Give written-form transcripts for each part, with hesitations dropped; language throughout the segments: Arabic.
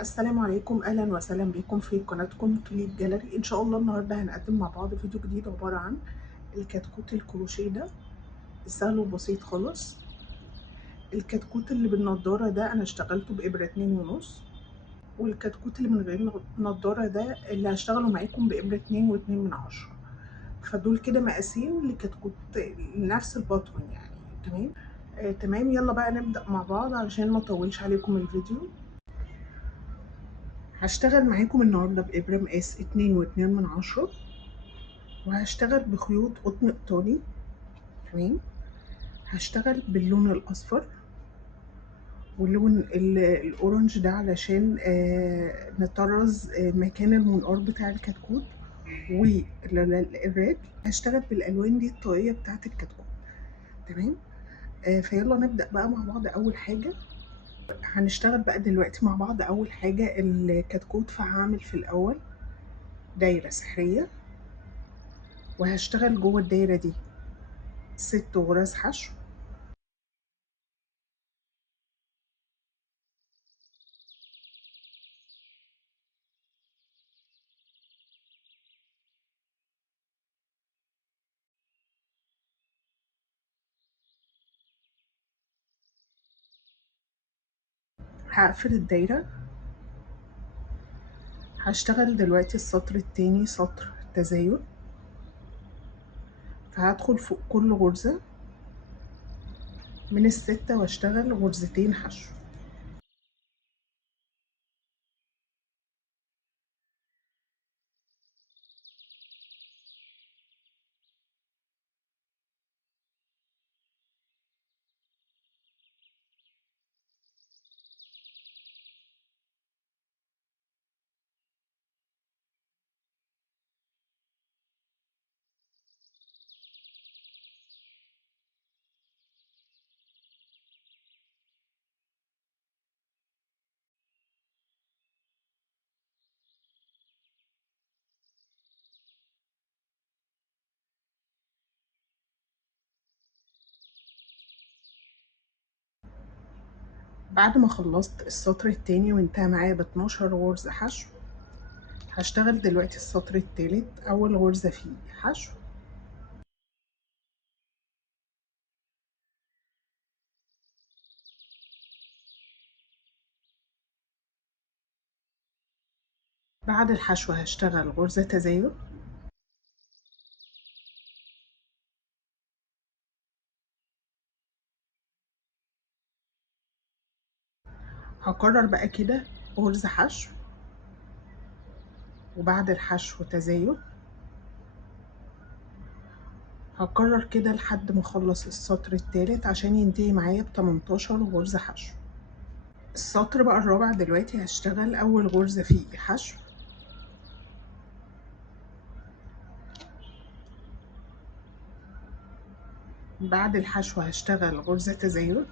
السلام عليكم، اهلا وسهلا بكم في قناتكم توليب جاليري. ان شاء الله النهارده هنقدم مع بعض فيديو جديد عباره عن الكتكوت الكروشيه ده سهل وبسيط خالص. الكتكوت اللي بالنضاره ده انا اشتغلته بابره 2.5، والكتكوت اللي من غير نضاره ده اللي هشتغله معاكم بابره 2.2 فدول كده مقاسين لكتكوت نفس الباترون يعني. تمام. تمام، يلا بقى نبدأ مع بعض علشان ما اطولش عليكم الفيديو. هشتغل معاكم النهاردة بإبرة مقاس 2.2، وهشتغل بخيوط قطن إيطالي. تمام. هشتغل باللون الأصفر واللون الأورنج ده علشان نطرز مكان المنقار بتاع الكتكوت، والريد هشتغل بالألوان دي الطاقية بتاعة الكتكوت. تمام. فيلا نبدأ بقى مع بعض. أول حاجة هنشتغل بقى دلوقتي مع بعض، أول حاجة الكتكوت، فهعمل في الأول دايرة سحرية، وهشتغل جوه الدايرة دي 6 غرز حشو. هقفل الدايرة. هشتغل دلوقتي السطر التاني سطر تزايد، فهدخل فوق كل غرزة من ال6 واشتغل غرزتين حشو. بعد ما خلصت السطر التاني وانتهى معايا ب12 غرزة حشو، هشتغل دلوقتي السطر التالت. اول غرزة فيه حشو، بعد الحشو هشتغل غرزة تزايد، هكرر بقى كده غرزة حشو، وبعد الحشو تزايد، هكرر كده لحد ما اخلص السطر التالت عشان ينتهي معايا ب18 غرزة حشو. السطر بقى الرابع دلوقتي هشتغل اول غرزة فيه حشو، بعد الحشو هشتغل غرزة تزايد،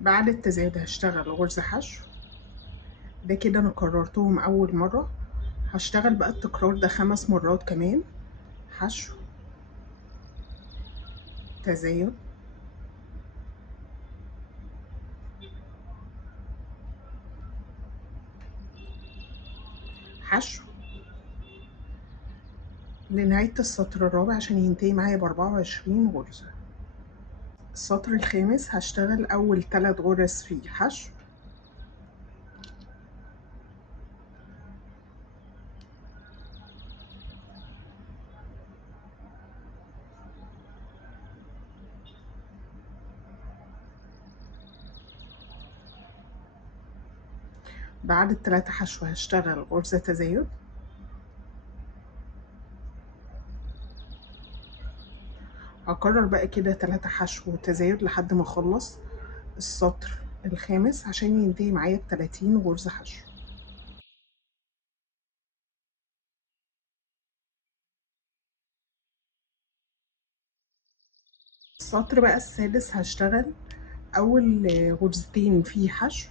بعد التزايد هشتغل غرزة حشو. ده كده انا كررتهم اول مرة، هشتغل بقى التكرار ده 5 مرات كمان. حشو، تزايد، حشو، لنهاية السطر الرابع عشان ينتهي معايا ب24 غرزة. السطر الخامس هشتغل اول 3 غرز فيه حشو، بعد ال3 حشو هشتغل غرزة تزايد، هكرر بقى كده 3 حشو وتزايد لحد ما اخلص السطر الخامس عشان ينتهي معايا ب30 غرزة حشو. السطر بقى السادس هشتغل اول غرزتين فيه حشو،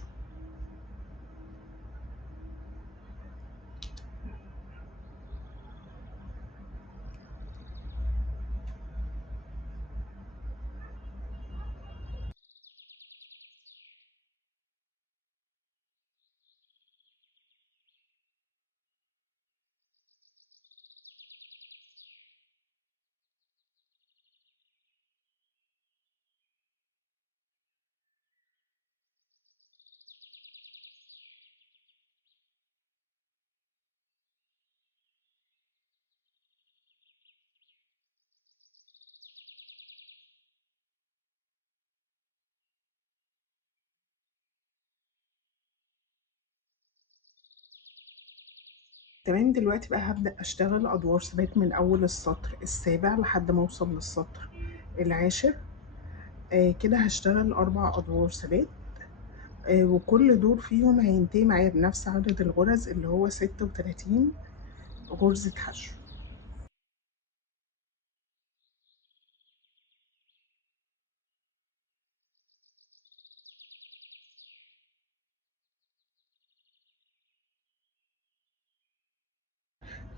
تمام. دلوقتي بقى هبدأ أشتغل أدوار ثبات من أول السطر السابع لحد ما أوصل للسطر العاشر. كده هشتغل 4 أدوار ثبات، وكل دور فيهم هينتهي معايا بنفس عدد الغرز اللي هو 36 غرزة حشو.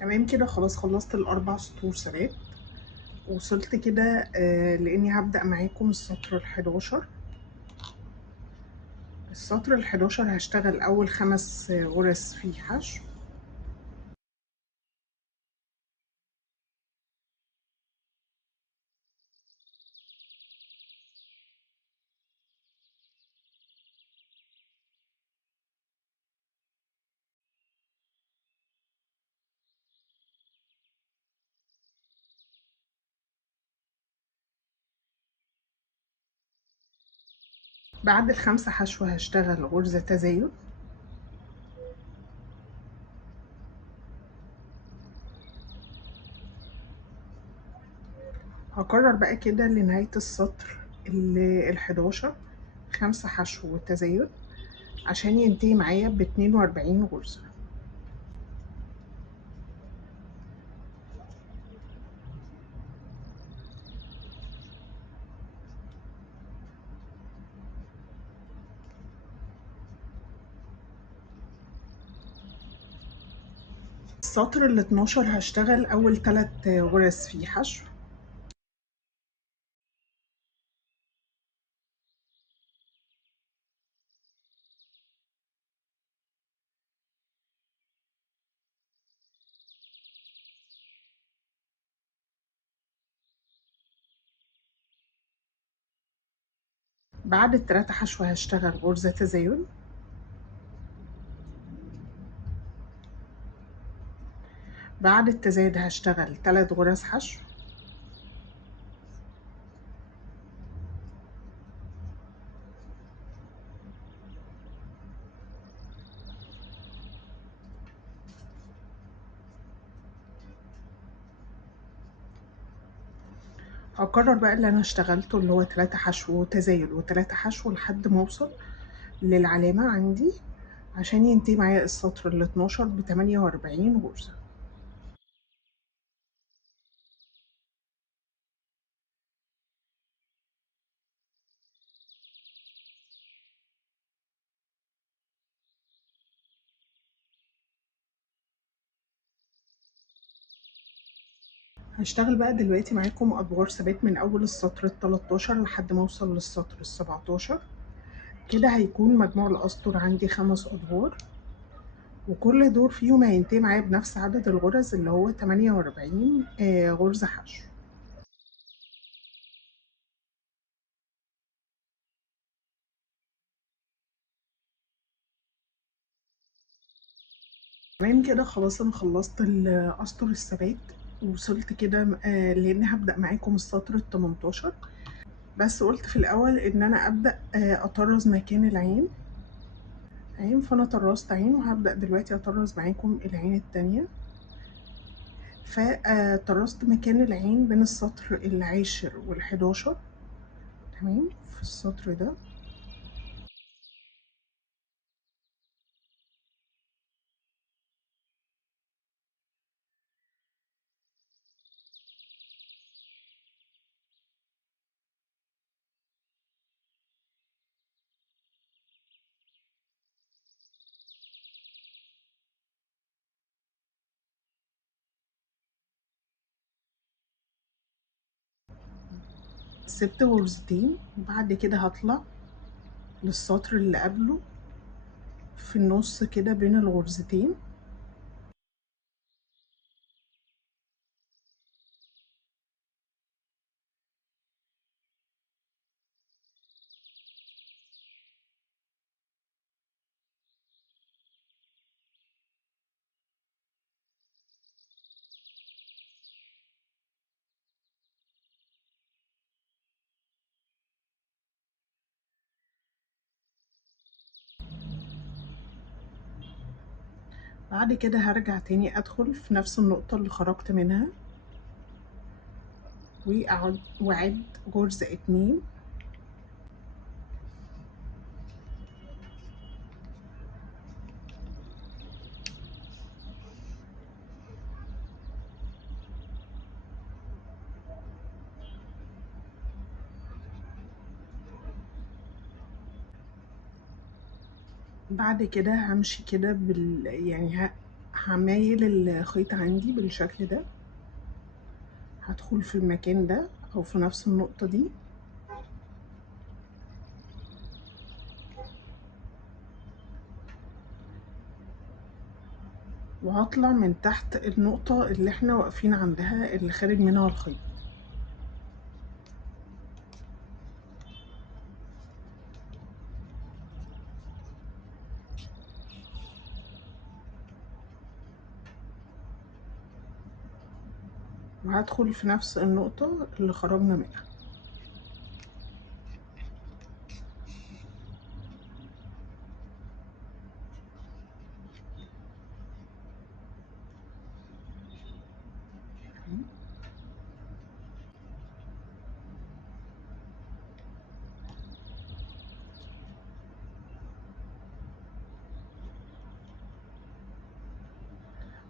تمام كده خلاص خلصت ال4 سطور ثبات، وصلت كده لإني هبدأ معاكم السطر ال11. السطر ال11 هشتغل أول 5 غرز فيه حشو، بعد ال5 حشو هشتغل غرزة تزايد، هكرر بقى كده لنهاية السطر ال11 5 حشو وتزايد عشان ينتهي معايا ب42 غرزة. السطر ال12 هشتغل أول 3 غرز فيه حشو، بعد ال3 حشو هشتغل غرزة تزايد، بعد التزايد هشتغل 3 غرز حشو، هكرر بقى اللي انا اشتغلته اللي هو 3 حشو وتزايد و3 حشو لحد ما اوصل للعلامة عندي عشان ينتهي معايا السطر ال12 ب48 غرزة. هشتغل بقى دلوقتي معاكم ادوار ثبات من اول السطر ال13 لحد ما اوصل للسطر ال17. كده هيكون مجموع الاسطر عندي 5 ادوار، وكل دور فيهم هينتهي معايا بنفس عدد الغرز اللي هو 48 غرزة حشو. تمام كده خلاص انا خلصت الاسطر الثبات، وصلت كده لان هبدأ معاكم السطر ال18. بس قلت في الاول ان انا ابدأ اطرز مكان العين عين، فانا طرزت عين وهبدأ دلوقتي اطرز معاكم العين التانية. فطرزت مكان العين بين السطر العاشر وال11. تمام في السطر ده سبت غرزتين، بعد كده هطلع للسطر اللي قبله في النص كده بين الغرزتين، بعد كده هرجع تاني ادخل في نفس النقطة اللي خرجت منها واعد غرزة 2. بعد كده همشي كده يعني همايل الخيط عندي بالشكل ده، هدخل في المكان ده او في نفس النقطة دي، وهطلع من تحت النقطة اللي احنا واقفين عندها اللي خارج منها الخيط. وهدخل في نفس النقطة اللي خرجنا منها.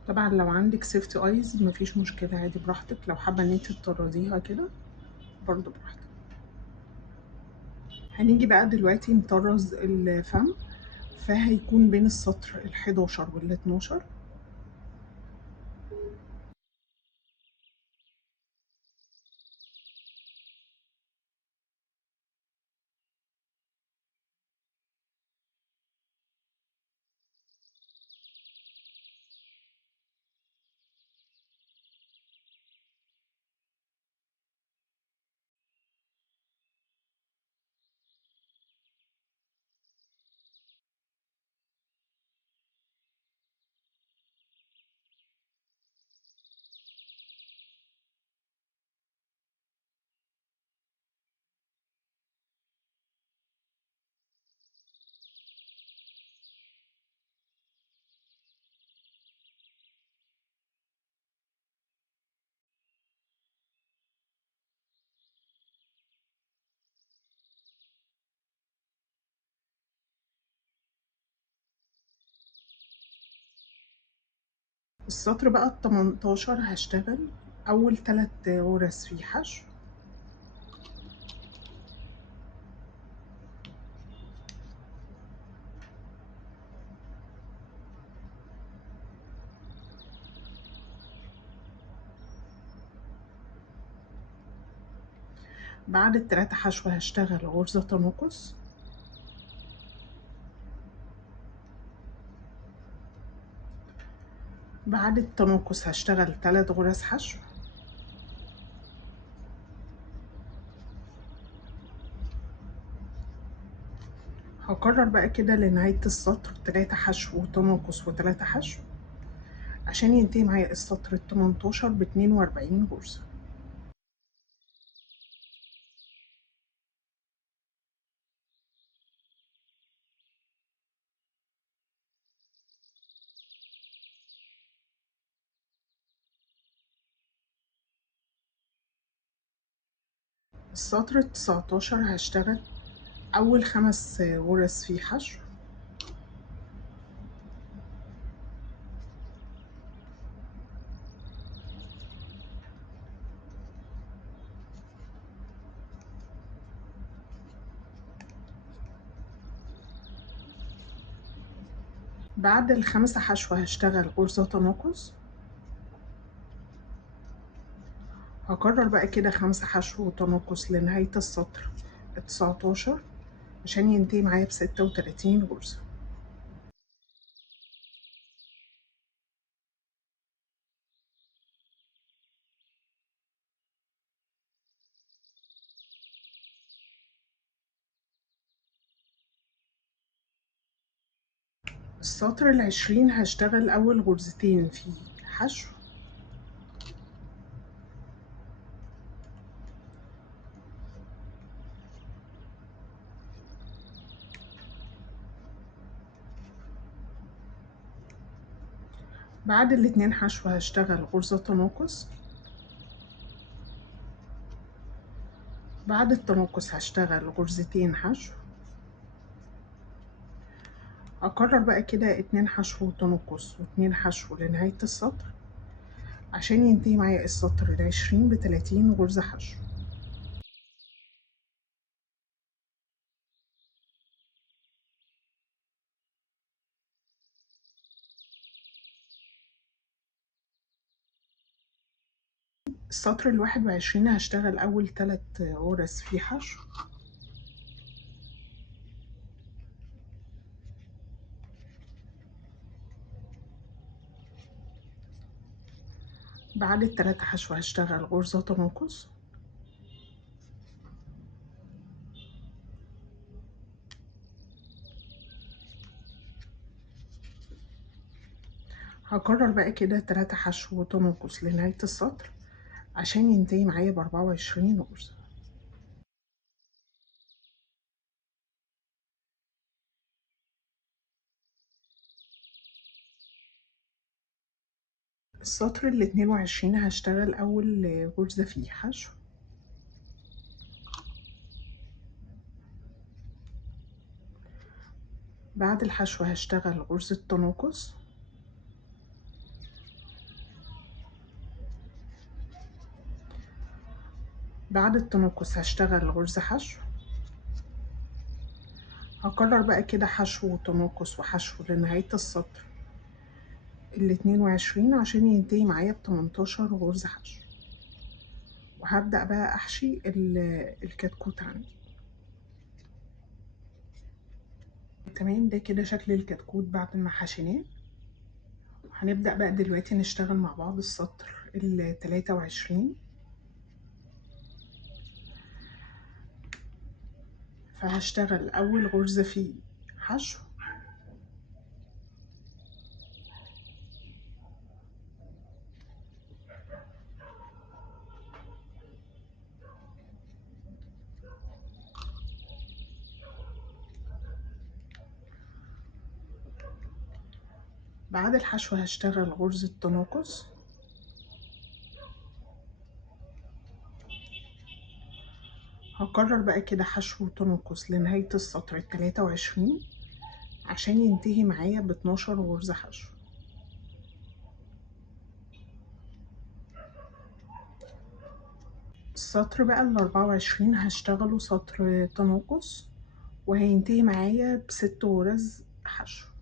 طبعا لو عندك سيفتي ايز مفيش مشكلة، عادي براحتك، لو حابة ان انت تطرديها كده برضو براحتك. هنيجي بقى دلوقتي نطرز الفم، فهيكون بين السطر ال11 وال12. السطر بقى ال18 هشتغل اول 3 غرز فيه حشو، بعد ال3 حشو هشتغل غرزة تناقص، بعد التناقص هشتغل 3 غرز حشو، هكرر بقى كده لنهاية السطر 3 حشو وتناقص و3 حشو عشان ينتهي معايا السطر ال18 ب42 غرزة. السطر ال19 هشتغل أول 5 غرز فيه حشو، بعد ال5 حشو هشتغل غرزة تناقص، هكرر بقى كده 5 حشو وتناقص لنهاية السطر ال19 عشان ينتهي معايا ب36 غرزة. السطر ال20 هشتغل أول غرزتين فيه حشو، بعد الاتنين حشو هشتغل غرزة تناقص. بعد التناقص هشتغل غرزتين حشو. هكرر بقى كده 2 حشو تناقص و2 حشو لنهاية السطر عشان ينتهي معايا السطر ال20 ب30 غرزة حشو. السطر ال21 هشتغل أول 3 غرز فيه حشو. بعد ال3 حشو هشتغل غرزة تناقص. هكرر بقى كده 3 حشو تناقص لنهاية السطر عشان ينتهي معايا ب24 غرزة. السطر ال22 هشتغل أول غرزة فيه حشو. بعد الحشو هشتغل غرزة تناقص. بعد التناقص هشتغل غرزة حشو. هكرر بقى كده حشو وتناقص وحشو لنهاية السطر ال22 عشان ينتهي معايا ب18 غرزة حشو. وهبدأ بقى أحشي الكتكوت عندي. تمام، ده كده شكل الكتكوت بعد ما حشيناه. هنبدأ بقى دلوقتي نشتغل مع بعض السطر ال23. فهشتغل أول غرزة فيه حشو. بعد الحشو هشتغل غرزة تناقص. هكرر بقى كده حشو وتناقص لنهاية السطر ال23 عشان ينتهي معايا ب12 غرزة حشو. السطر بقى ال24 هشتغله سطر تناقص وهينتهي معايا ب6 غرز حشو.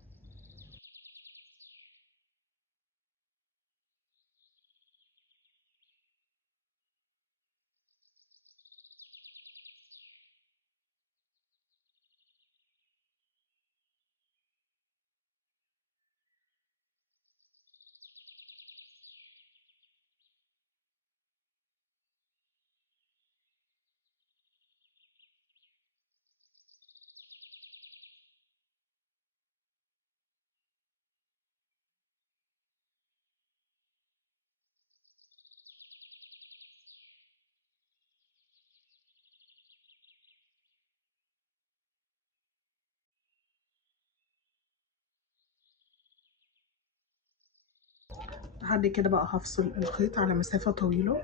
بعد كده بقى هفصل الخيط على مسافة طويلة.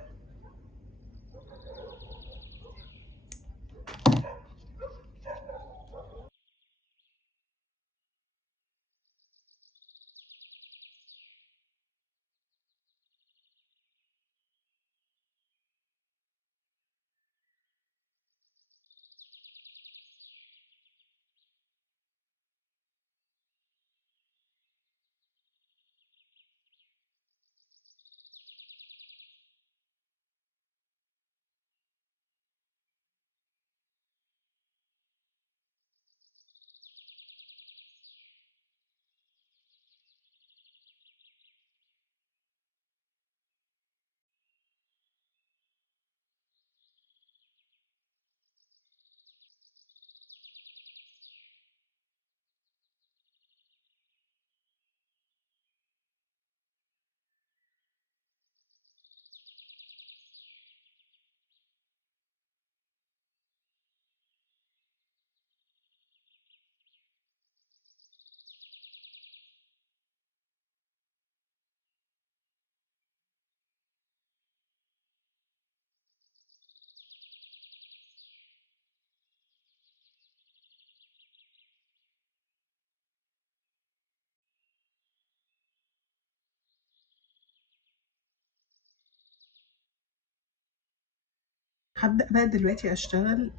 هبدأ بقى دلوقتي اشتغل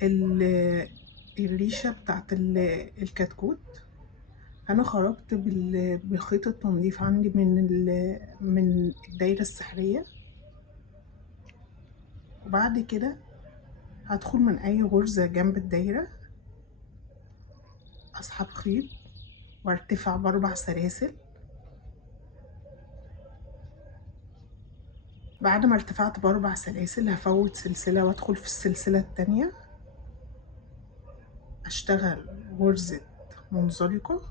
الريشة بتاعت الكتكوت. انا خرجت بخيط التنظيف عندي من الدايرة السحرية، وبعد كده هدخل من اي غرزة جنب الدايرة، اسحب خيط وارتفع ب4 سلاسل. بعد ما ارتفعت ب4 سلاسل هفوت سلسلة وادخل في السلسلة التانية، اشتغل غرزة منزلقة،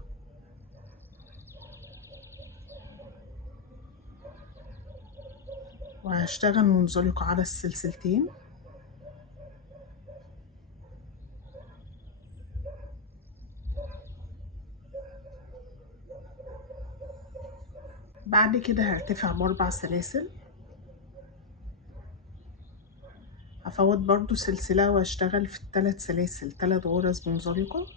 وهشتغل منزلقة على السلسلتين. بعد كده هرتفع ب4 سلاسل، هفوت برضو سلسلة واشتغل في ال3 سلاسل 3 غرز منزلقة.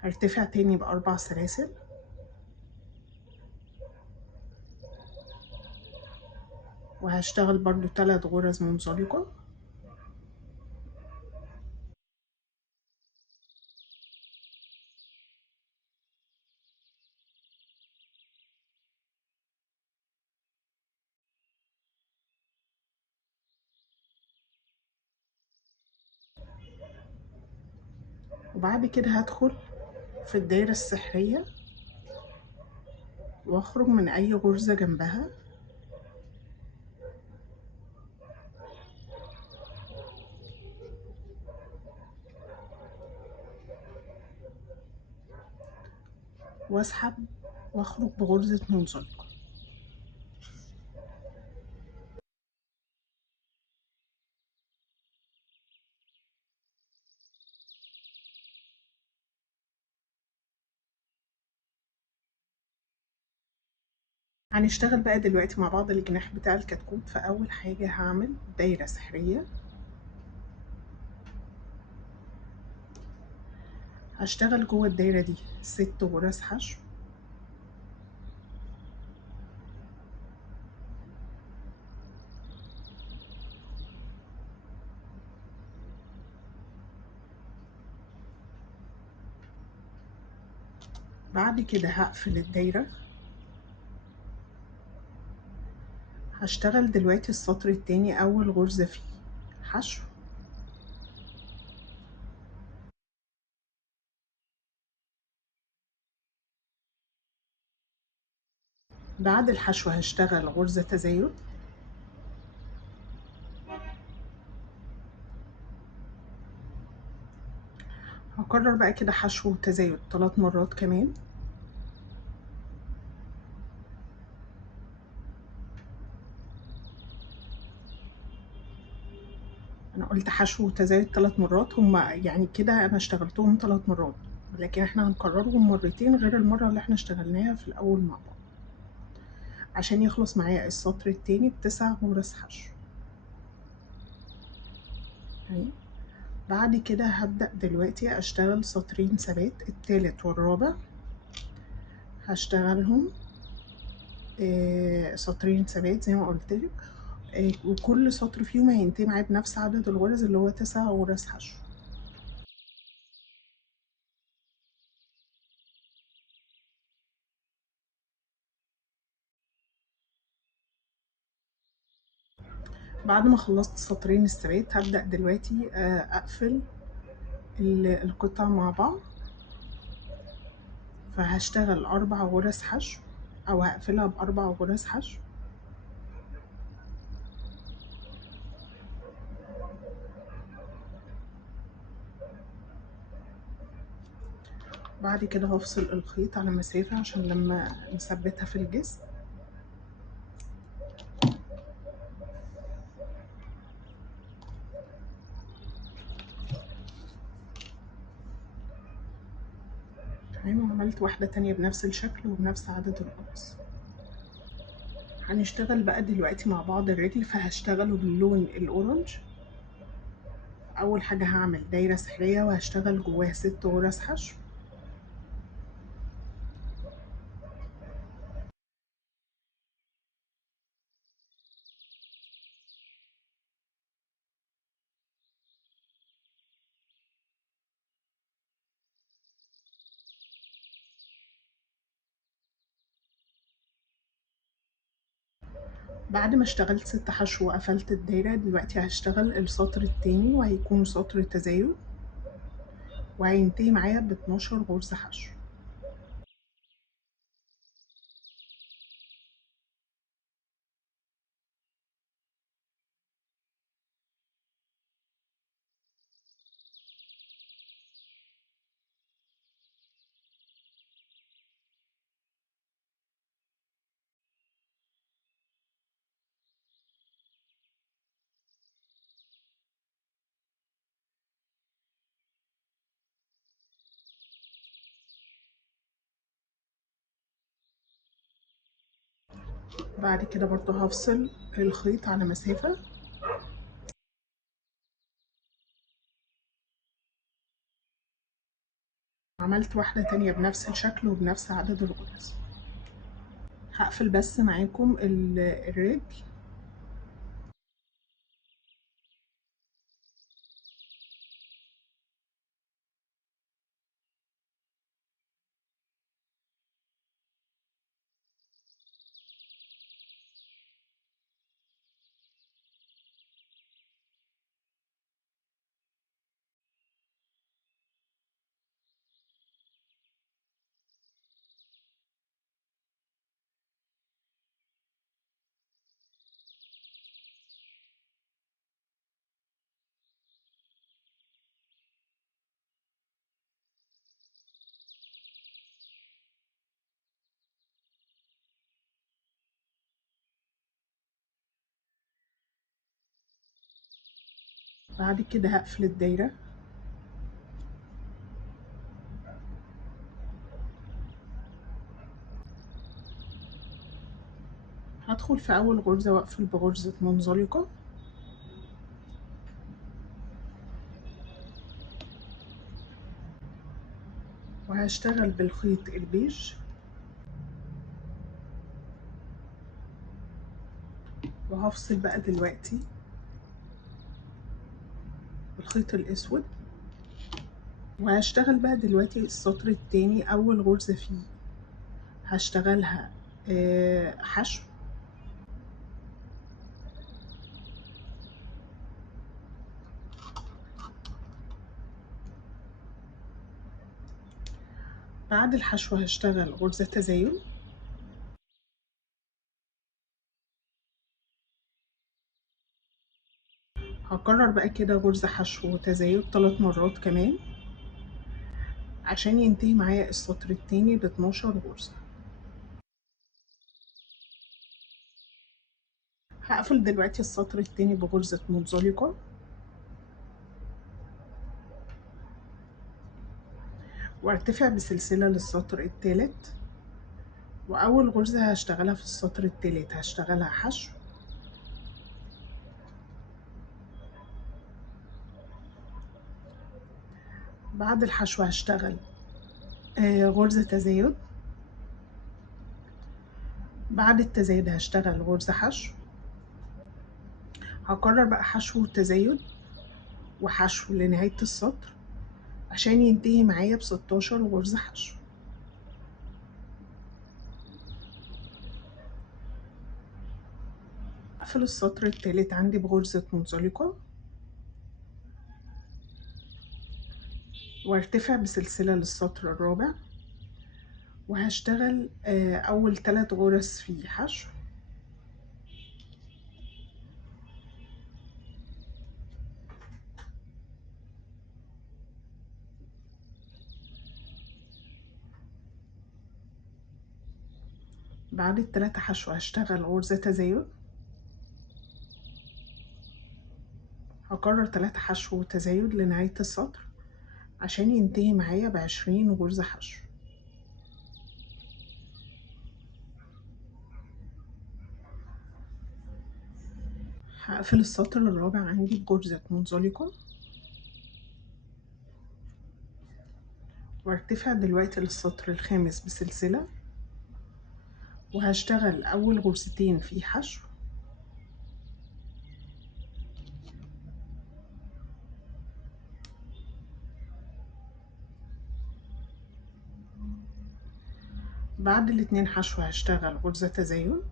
هرتفع تاني ب4 سلاسل، وهشتغل برضو 3 غرز منزلقة. وبعد كده هدخل في الدايرة السحرية واخرج من اي غرزة جنبها، واسحب واخرج بغرزة منزلقة. هنشتغل بقى دلوقتي مع بعض الجناح بتاع الكتكوت. فاول حاجة هعمل دايرة سحرية، هشتغل جوه الدايرة دي 6 غرز حشو. بعد كده هقفل الدايرة. هشتغل دلوقتي السطر التاني اول غرزة فيه حشو، بعد الحشو هشتغل غرزة تزايد، هكرر بقى كده حشو وتزايد 3 مرات كمان. انا قلت حشو وتزايد 3 مرات، هما يعني كده انا اشتغلتهم 3 مرات، لكن احنا هنكررهم مرتين غير المرة اللي احنا اشتغلناها في الاول مع بعض، عشان يخلص معايا السطر التاني ب9 غرز حشو. يعني بعد كده هبدأ دلوقتي اشتغل سطرين ثبات، التالت والرابع هشتغلهم سطرين ثبات زي ما قلت لك، وكل سطر فيهم هينتهي معايا بنفس عدد الغرز اللي هو 9 غرز حشو. بعد ما خلصت سطرين الثبات هبدأ دلوقتي اقفل القطع مع بعض، فهشتغل 4 غرز حشو او هقفلها ب4 غرز حشو. بعد كده هفصل الخيط على مسافة عشان لما نثبتها في الجسم. تمام، وعملت واحدة تانية بنفس الشكل وبنفس عدد الغرز. هنشتغل بقى دلوقتي مع بعض الرجل، فهشتغله باللون الأورنج. اول حاجة هعمل دايرة سحرية وهشتغل جواها 6 غرز حشو. بعد ما اشتغلت 6 حشو وقفلت الدايرة، دلوقتي هشتغل السطر التاني وهيكون سطر تزايد، وهينتهي معايا ب12 غرزة حشو. بعد كده برضو هفصل الخيط على مسافة. عملت واحدة تانية بنفس الشكل وبنفس عدد الغرز. هقفل بس معاكم الرجل. بعد كده هقفل الدايرة. هدخل في اول غرزة واقفل بغرزة منزلقة، وهشتغل بالخيط البيج، وهفصل بقى دلوقتي بالخيط الاسود. وهشتغل بقى دلوقتي السطر التاني، اول غرزة فيه هشتغلها حشو. بعد الحشو هشتغل غرزة تزايد. هكرر بقى كده غرزة حشو وتزايد 3 مرات كمان عشان ينتهي معايا السطر التاني ب12 غرزة. هقفل دلوقتي السطر التاني بغرزة منزلقة، وارتفع بسلسلة للسطر التالت. وأول غرزة هشتغلها في السطر التالت هشتغلها حشو. بعد الحشو هشتغل غرزة تزايد. بعد التزايد هشتغل غرزة حشو. هكرر بقى حشو وتزايد وحشو لنهاية السطر عشان ينتهي معايا ب16 غرزة حشو. اقفل السطر التالت عندي بغرزة منزلقة، وارتفع بسلسلة للسطر الرابع، وهشتغل اول 3 غرز فيه حشو. بعد ال3 حشو هشتغل غرزة تزايد. هكرر 3 حشو تزايد لنهاية السطر عشان ينتهي معايا ب20 غرزة حشو. هقفل السطر الرابع عندي بغرزة منزلقة، وارتفع دلوقتي للسطر الخامس بسلسلة، وهشتغل اول غرزتين في حشو، بعد الاتنين حشو هشتغل غرزة تزايد،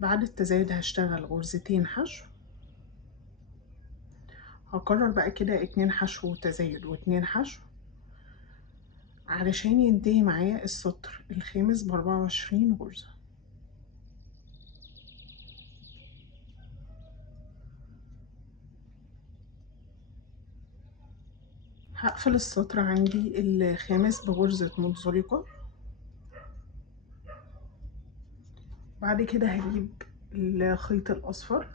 بعد التزايد هشتغل غرزتين حشو. هكرر بقى كده 2 حشو تزايد و2 حشو علشان ينتهي معايا السطر الخامس ب24 غرزة. هقفل السطر عندي الخامس بغرزة منزلقة. بعد كده هجيب الخيط الأصفر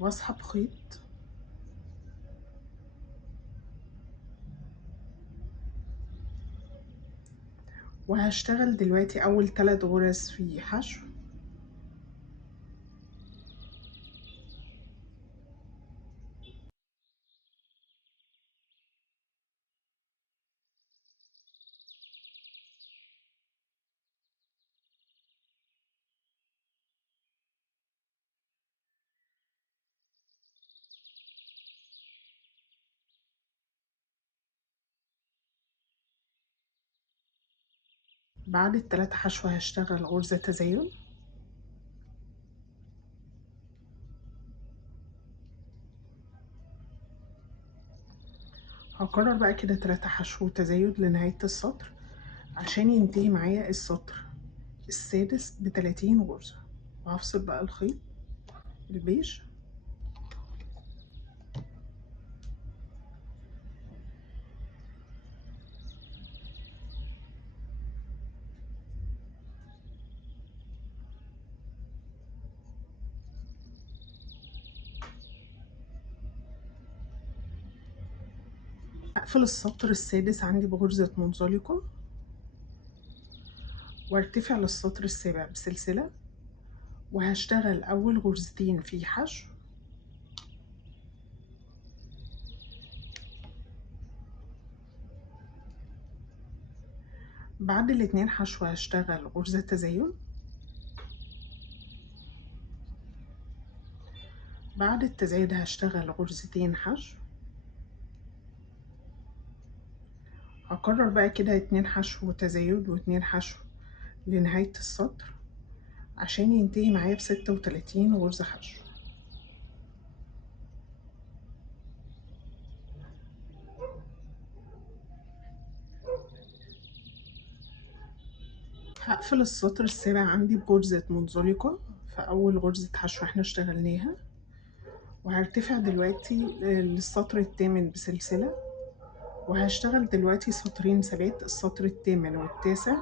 واسحب خيط، وهشتغل دلوقتي أول 3 غرز في حشو، بعد ال3 حشو هشتغل غرزة تزايد، هكرر بقى كده 3 حشو تزايد لنهاية السطر عشان ينتهي معايا السطر السادس ب30 غرزة. وهفصل بقى الخيط البيج. هقفل السطر السادس عندي بغرزة منزلقة، وارتفع للسطر السابع بسلسلة، وهشتغل أول غرزتين في حشو، بعد الاتنين حشو هشتغل غرزة تزايد، بعد التزايد هشتغل غرزتين حشو. هكرر بقى كده 2 حشو تزايد و2 حشو لنهاية السطر عشان ينتهي معايا ب36 غرزة حشو. هقفل السطر السابع عندي بغرزة منزلقة في أول غرزة حشو احنا اشتغلناها، وهرتفع دلوقتي للسطر الثامن بسلسلة، وهشتغل دلوقتي سطرين ثبات، السطر الثامن والتاسع،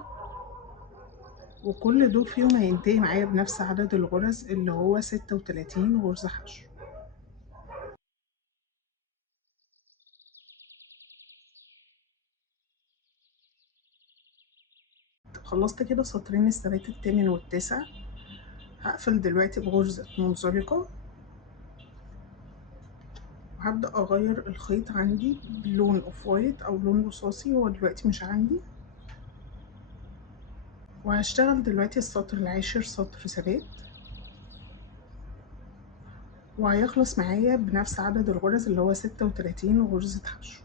وكل دول فيهم هينتهي معايا بنفس عدد الغرز اللي هو 36 غرزة حشو. خلصت كده سطرين الثبات الثامن والتاسع. هقفل دلوقتي بغرزة منزلقة، وهبدأ أغير الخيط عندي بلون اوف وايت أو لون رصاصي، هو دلوقتي مش عندي. وهشتغل دلوقتي السطر العاشر سطر ثبات، وهيخلص معايا بنفس عدد الغرز اللي هو 36 غرزة حشو.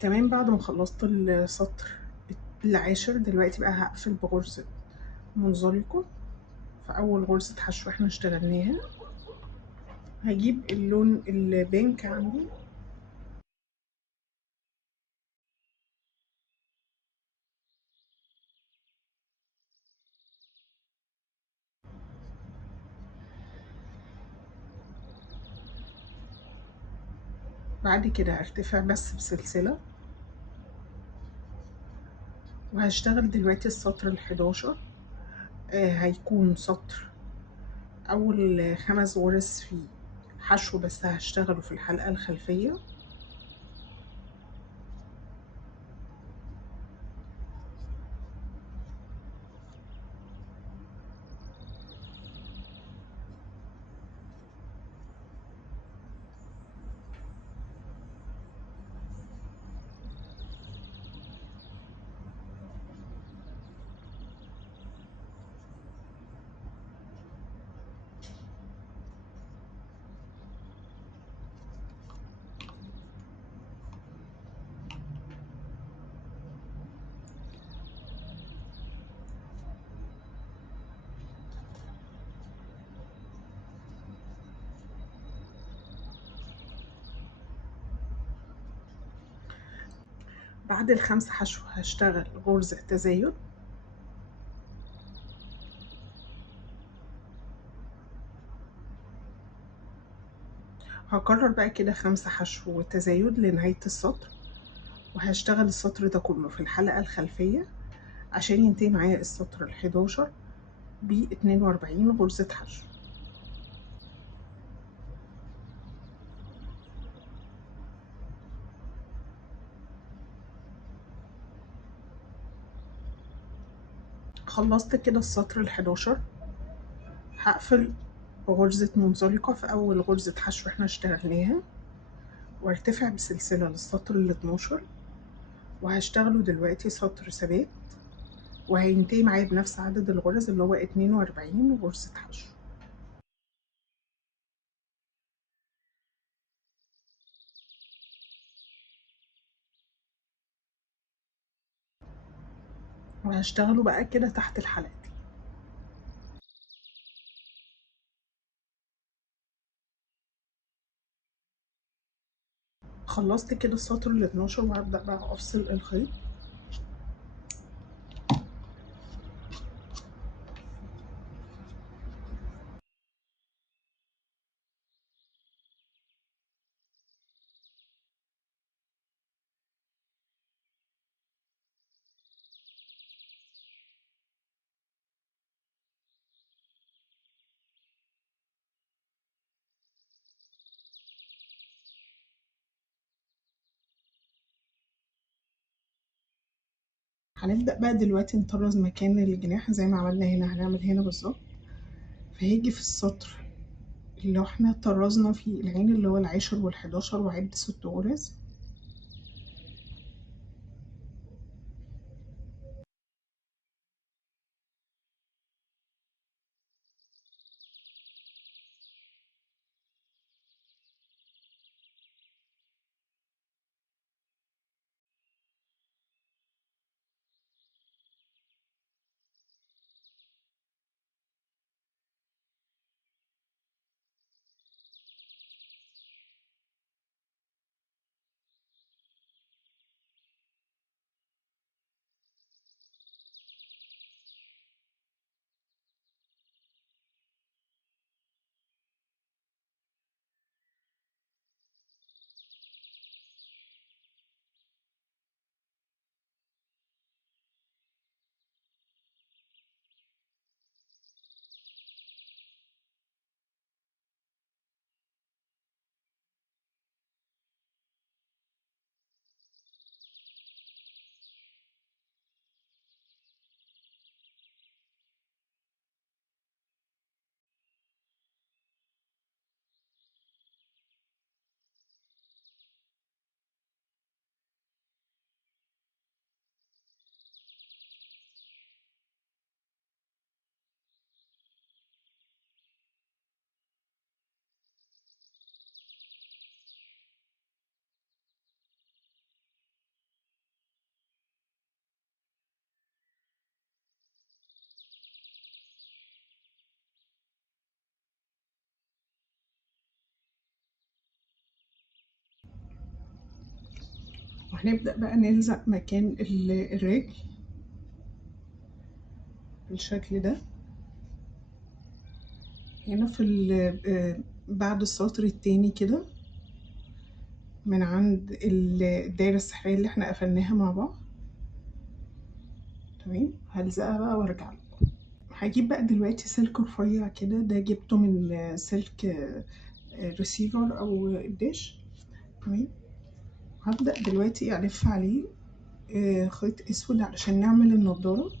تمام. بعد ما خلصت السطر العاشر دلوقتي بقى هقفل بغرزة منزلقة في أول غرزة حشو احنا اشتغلناها. هجيب اللون البينك عندي، بعد كده هرتفع بس بسلسلة، وهشتغل دلوقتي السطر ال11. هيكون سطر أول 5 غرز فيه حشو بس هشتغله في الحلقة الخلفية، بعد ال5 حشو هشتغل غرزة تزايد، هكرر بقى كده 5 حشو تزايد لنهاية السطر، وهشتغل السطر ده كله في الحلقة الخلفية عشان ينتهي معايا السطر ال11 ب42 غرزة حشو. خلصت كده السطر ال11، هقفل غرزة منزلقة في أول غرزة حشو احنا اشتغلناها، وارتفع بسلسلة للسطر ال12، وهشتغله دلوقتي سطر ثبات، وهينتهي معايا بنفس عدد الغرز اللي هو 42 غرزة حشو. وهشتغله بقى كده تحت الحلقة. خلصت كده السطر ال12، وهبدأ بقى أفصل الخيط. هنبدأ بقى دلوقتي نطرز مكان الجناح زي ما عملنا هنا، هنعمل هنا بالظبط. فهيجي في السطر اللي احنا طرزنا فيه العين اللي هو ال10 وال11، وعد 6 غرز. وهنبدأ بقى نلزق مكان الرجل بالشكل ده، هنا في بعد السطر التاني كده، من عند الدايرة السحرية اللي احنا قفلناها مع بعض. تمام، هلزقها بقى وارجع لكم. هجيب بقى دلوقتي سلك رفيع كده، ده جبته من سلك ريسيفر او الداش. تمام، هبدأ دلوقتي الف عليه خيط اسود علشان نعمل النضارة.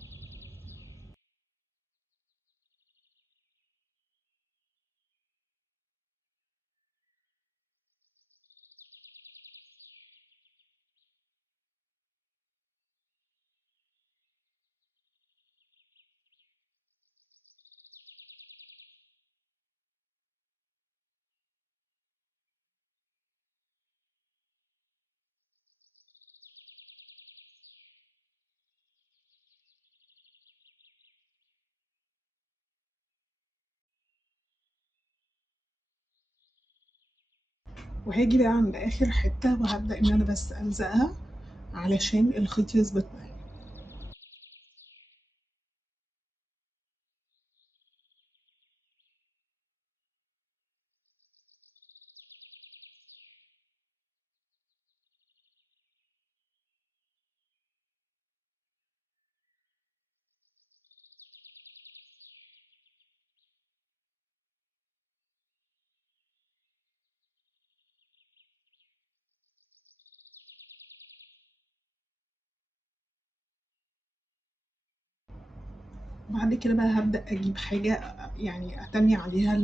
وهاجي بقى عند اخر حتة، وهبدأ ان انا بس الزقها علشان الخيط يثبت معايا. بعد كده بقى هبدأ أجيب حاجة يعني أتني عليها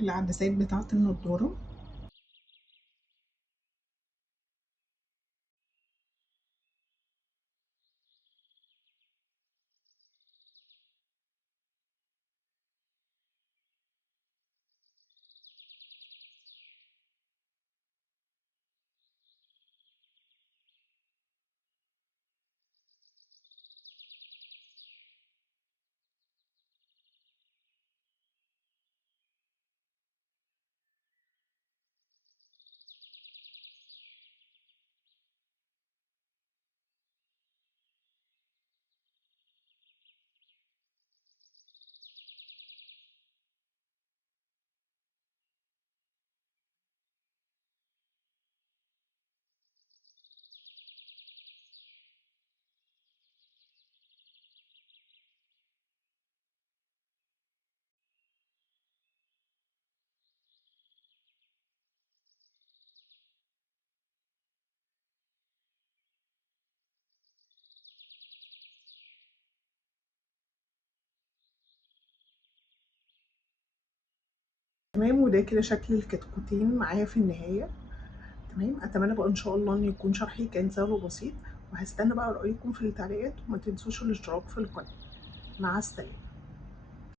العدسات بتاعة النضارة. تمام، وده كده شكل الكتكوتين معايا في النهاية. تمام، أتمنى بقى إن شاء الله إن يكون شرحي كان سهل وبسيط، وهستنى بقى رأيكم في التعليقات، وما تنسوش الاشتراك في القناة. مع السلامة.